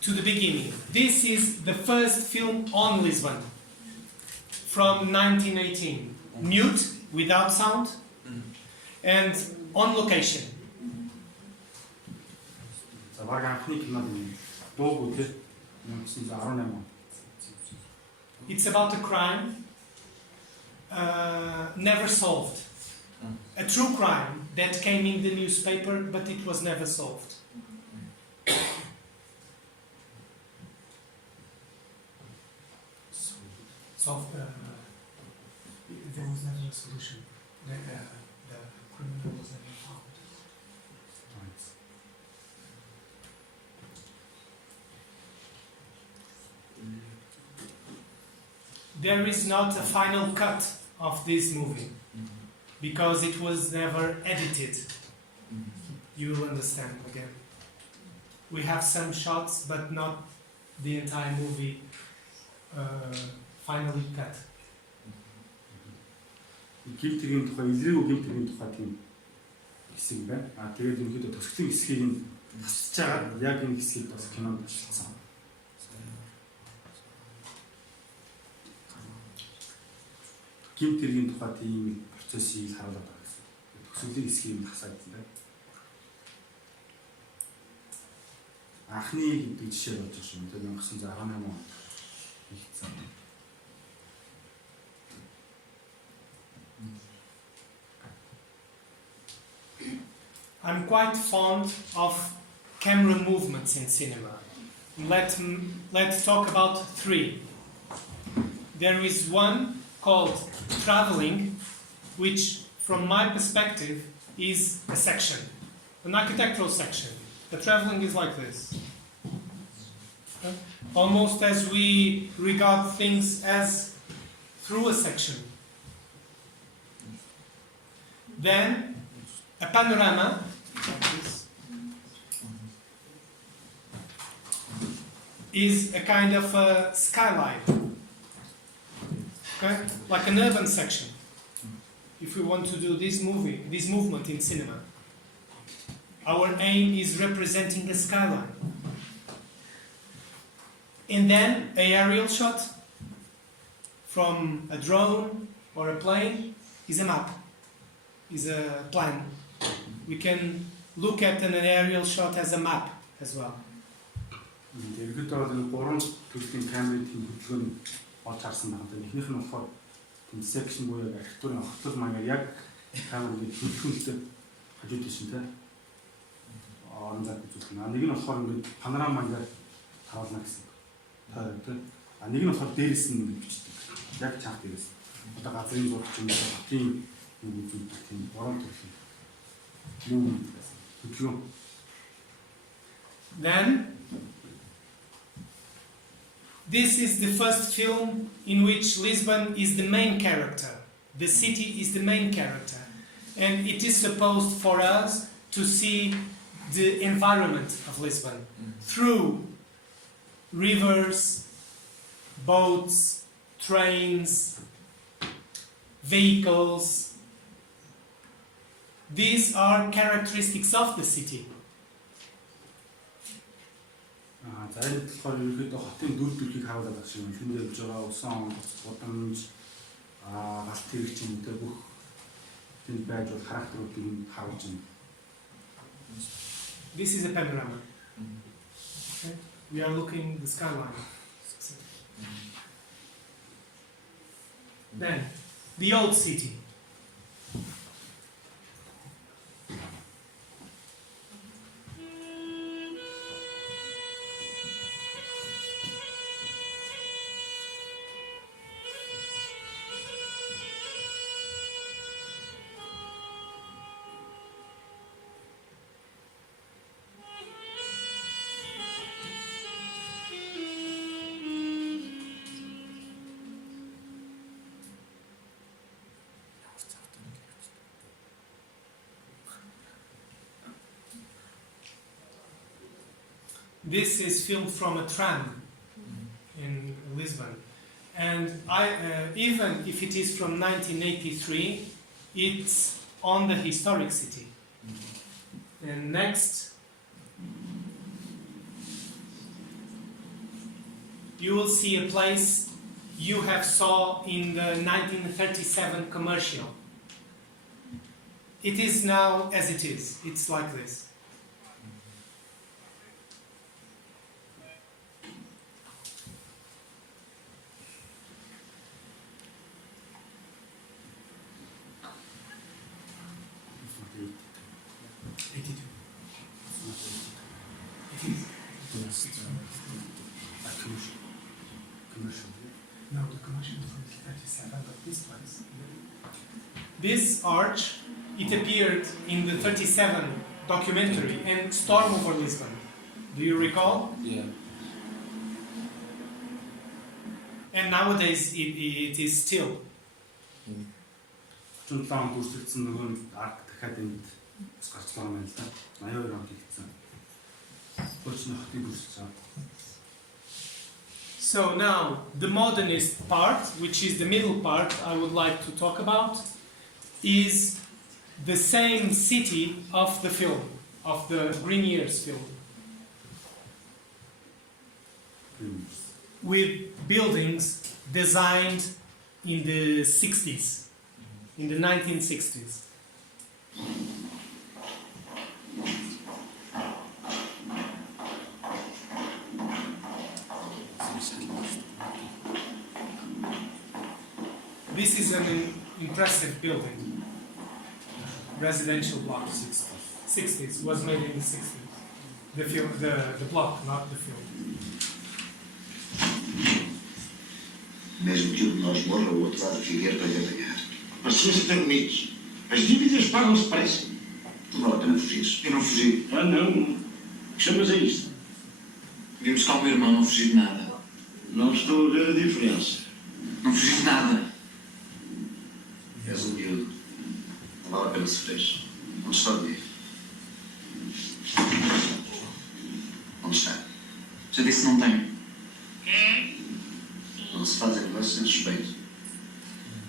to the beginning. This is the first film on Lisbon from 1918. Mute, without sound, and on location. За баг анхны кино юм. Дуугүй те. 1918. It's about a crime never solved. A true crime that came in the newspaper, but it was never solved. Solved. There was never a solution. The criminal was never found. There is not a final cut of this movie because it was never edited. You will understand again. We have some shots, but not the entire movie finally cut. Гимтэрийн тухай, илрээгүй гимтэрийн тухай тийм хэсэг байна. Тэгээд ерөнхийдөө төслийн хэсгийг нь тасч байгаа яг энэ хэсгийг бас кинонд ашигласан. Гимтэрийн тухай тийм процессыг харуулдаг гэсэн. Төслийн хэсгийг нь хасаагдсан байна. Анхны гэдэг жишээ болж байгаа юм. 1918 он хийгдсэн. I'm quite fond of camera movements in cinema. Let's talk about three. There is one called traveling, which from my perspective is a section, an architectural section. The traveling is like this. Almost as we regard things as through a section. Then a panorama, like this, is a kind of a skyline, okay? Like an urban section. If we want to do this movement in cinema, our aim is representing a skyline. And then an aerial shot from a drone or a plane is a map, is a plan. We can look at an aerial shot as a map as well. Ерөнхийдөө бол энэ гурван төрлийн камерын тийм хөдөлгөөнд олж харсан байна. Эхнийх нь болохоор тийм section буюу архитектурын огтлол маягаар яг камерыг хөдөлгөөнтэй хажууд тийш тэ орон зайг үзүүлэх нь. Нэг нь болохоор ингээд панорама ингээд харуулна гэсэн. Тойрог тийм. Нэг нь болохоор дээрээс нь ингээд бичдэг. Яг чанга дээрээс. Одоо газрын зураг юм уу, хотын юм үзүүлдэг тийм орон төрлийн. Юм гэсэн. Then, this is the first film in which Lisbon is the main character. The city is the main character. And it is supposed for us to see the environment of Lisbon through rivers, boats, trains, vehicles. These are characteristics of the city. За энэ болохоор ерөнхийдөө хотын дүр төрхийг харуулдаг шиг юм. Тэнд явж байгаа усан, удамж, галт тэрэг ч юм уу бүх тэнд байж бол характеруудыг харуулж байна. This is a panorama. Okay? We are looking the skyline. Then, the old city. This is filmed from a tram in Lisbon, and even if it is from 1983, it's on the historic city. And next, you will see a place you have saw in the 1937 commercial. It is now as it is. It's like this. No, the commercial is from 37, but this place. This arch, it appeared in the 37 documentary and Storm over Lisbon. Do you recall? Yeah. And nowadays it is still. 37 онд үргэлжлүүлсэн нөгөө арк дахиад энд бас гарчлаа юм байна л да. 82 онд хийгдсэн. Өөрчлөлт хотыг бүрсэж байгаа. So now, the modernist part, which is the middle part I would like to talk about, is the same city of the film, of the Green Years film, with buildings designed in the 60s, in the 1960s. This is an impressive building, residential block. 60s, was made in the 60s. The film, the block, not the film. Mesmo que um de nós morra, o outro há de viver para lhe apanhar. Paciência tem limites. As dívidas pagam-se depressa. Tu vale a pena fugir. Eu não fugi. Ah, não. Que chamas a isto? Vim buscar o meu irmão, não fugi de nada. Não estou a ver a diferença. Não fugi de nada. És um miúdo. Não vale a pena sofrer. Onde está o dinheiro? Onde está? Já disse não tenho. Não se fazem negócios sem respeito.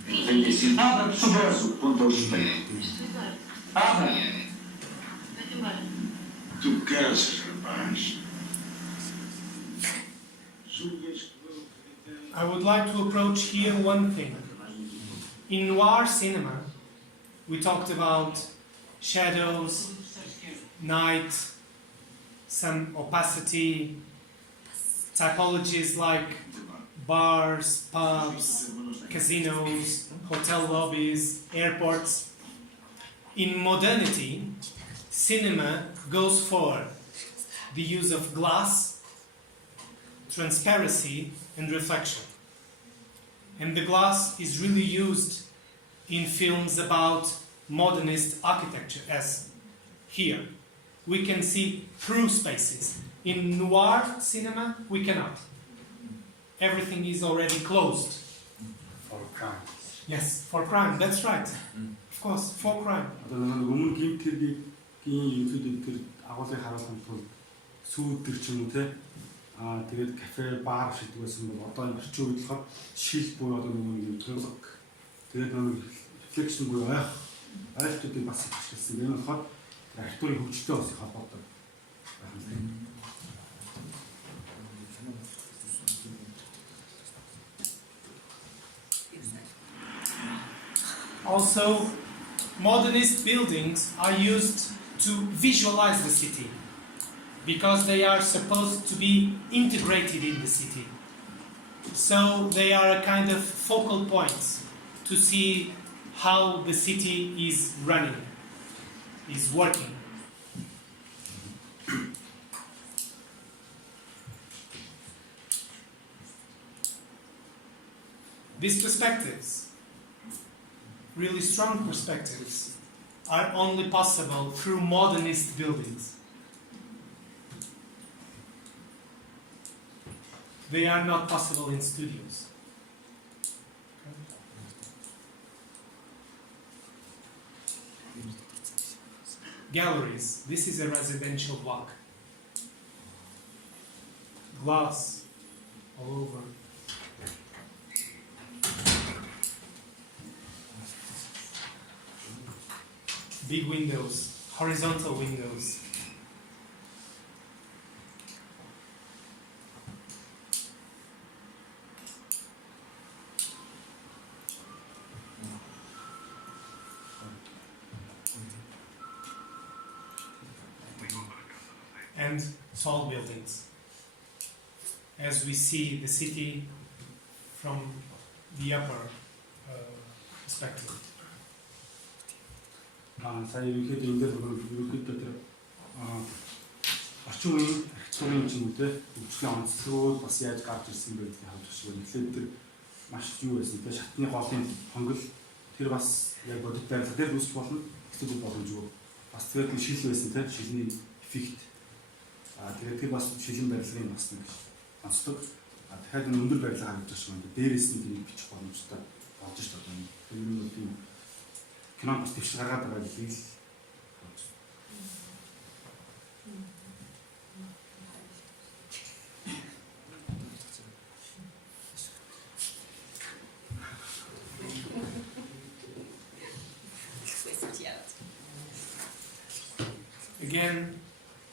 Em 95, o ponto é o respeito. Tu cansas, rapaz. I would like to approach here one thing. In noir cinema, we talked about shadows, night, some opacity, typologies like bars, pubs, casinos, hotel lobbies, airports. In modernity, cinema goes for the use of glass, transparency, and reflection. And the glass is really used in films about modernist architecture, as here. We can see through spaces. In noir cinema, we cannot. Everything is already closed. For crime. Yes, for crime, that's right. Of course, for crime. Одоо нэг өмнө гинт тэргийн ерөнхийдөө тэр агуулгыг харуулсан тул сүйдэр ч юм уу те тэгээд кафе бар шийддэг байсан бол одоо энэ орчин үед болохоор шил буюу одоо нэг тунгалаг тэгээд нэг рефлекшн буюу ойлтуудыг бас хичээсэн. Энэ болохоор архитектурын хөгжөлтэй бас их холбоотой байх юм. Also, modernist buildings are used to visualize the city because they are supposed to be integrated in the city. So they are a kind of focal points to see how the city is running, is working. These perspectives, really strong perspectives, are only possible through modernist buildings. They are not possible in studios. Galleries. This is a residential block. Glass all over. Big windows, horizontal windows. And tall buildings. As we see the city from the upper perspective. Сая ерөнхийдөө энэ дээр ерөнхийдөө тэр орчин үеийн архитектурын ч юм уу те хөгжлийн онцлогуд бас яаж гарч ирсэн бэ гэдгийг харж байгаа шүү. Тэгэхээр тэр маш юу байсан те шатны голын хонгол тэр бас яг бодит байрлал дээр үүсч болно. Эсвэл боломжгүй. Бас тэгээд нэг шил байсан те шилний эффект. Тэгээд тэр бас шилэн барилгын бас нэг онцлог. Дахиад энэ өндөр барилга харагдаж байгаа юм. Дээрээс нь тийм бичих боломжтой болж шүү дээ. Тэр нь тийм кино бас төвш гаргаад байгаа л хэл. Again,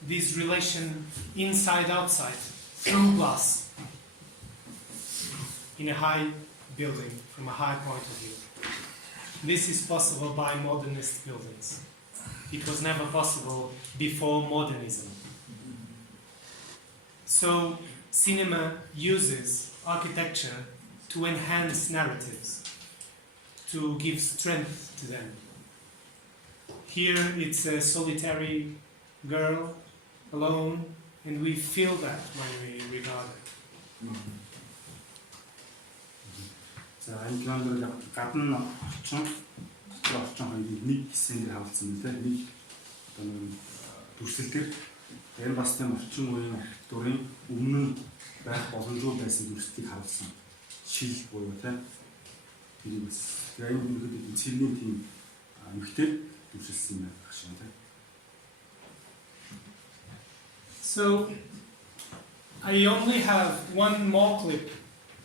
this relation inside-outside through glass in a high building from a high point of view. This is possible by modernist buildings. It was never possible before modernism. So, cinema uses architecture to enhance narratives, to give strength to them. Here it's a solitary girl, alone, and we feel that when we regard it. За энэ кинонд гадна орчин, дотор орчин хоёрыг нэг хэсгээр хавцсан юм тийм нэг одоо нэг дүрсэл дээр энэ бас тийм орчин үеийн архитектурын өмнө байх боломжгүй байсан дүрслэлийг харуулсан шил буюу тийм тэрийг бас энэ үнэхээр цэргийн тийм эмхтэй дүрсэлсэн юм байх шиг тийм. So I only have one more clip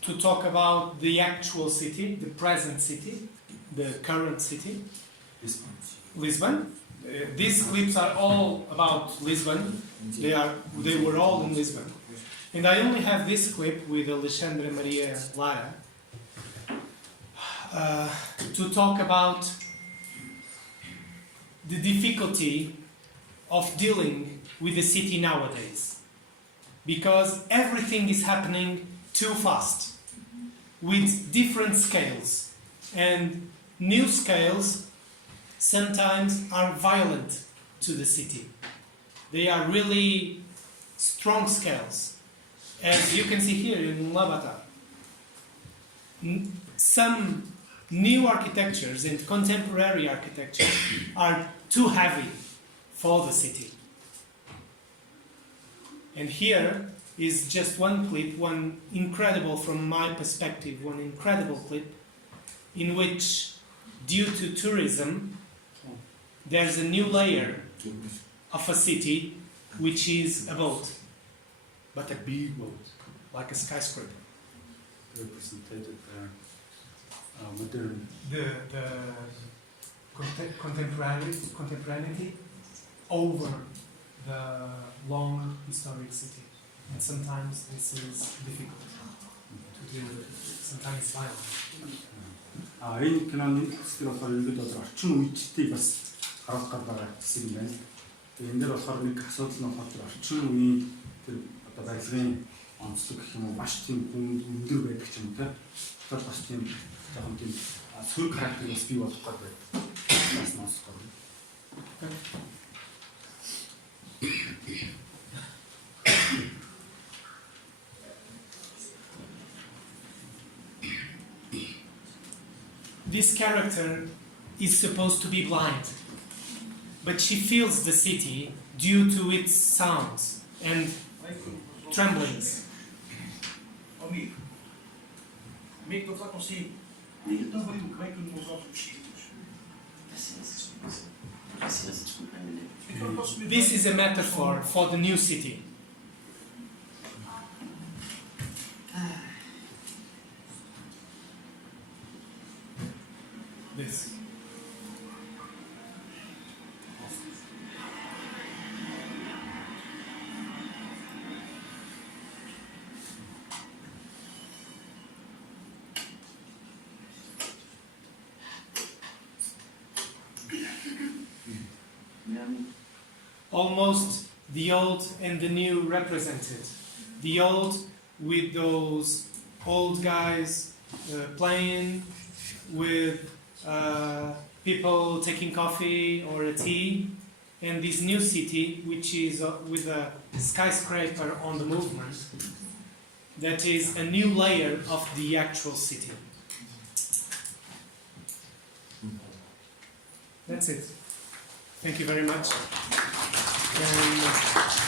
to talk about the actual city, the present city, the current city, Lisbon. These clips are all about Lisbon. They were all in Lisbon. And I only have this clip with Alexandre Maria Lara to talk about the difficulty of dealing with the city nowadays. Because everything is happening too fast, with different scales, and new scales sometimes are violent to the city. They are really strong scales. As you can see here in Labata, some new architectures and contemporary architecture are too heavy for the city. And here is just one clip, one incredible, from my perspective, one incredible clip in which, due to tourism, there's a new layer of a city which is a boat, but a big boat, like a skyscraper. Represented modern. The contemporaneity over the long historic city. And sometimes this is difficult to deal with. Sometimes it's violent. Энэ киноны хэсгээр болохоор өнгөд бол орчин үеичдийг бас харуулах гээд байгаа хэсэг юм байна. Тэгээ энэ дээр болохоор нэг асуудал нь болохоор орчин үеийн тэр одоо барилгын онцлог гэх юм уу маш тийм өндөр байдаг ч юм уу те. Тэгэхээр бас тийм жоохон тийм сөрөг характер бас бий болох гээд байна. Бас сонсох гоё. This character is supposed to be blind, but she feels the city due to its sounds and tremblings. Amigo, tu está consigo. Ele estava aí, como é que nos nossos sítios? This is a metaphor for the new city. This. Almost the old and the new represented. The old with those old guys playing, with people taking coffee or a tea, and this new city which is with a skyscraper on the movement, that is a new layer of the actual city. That's it. Thank you very much. And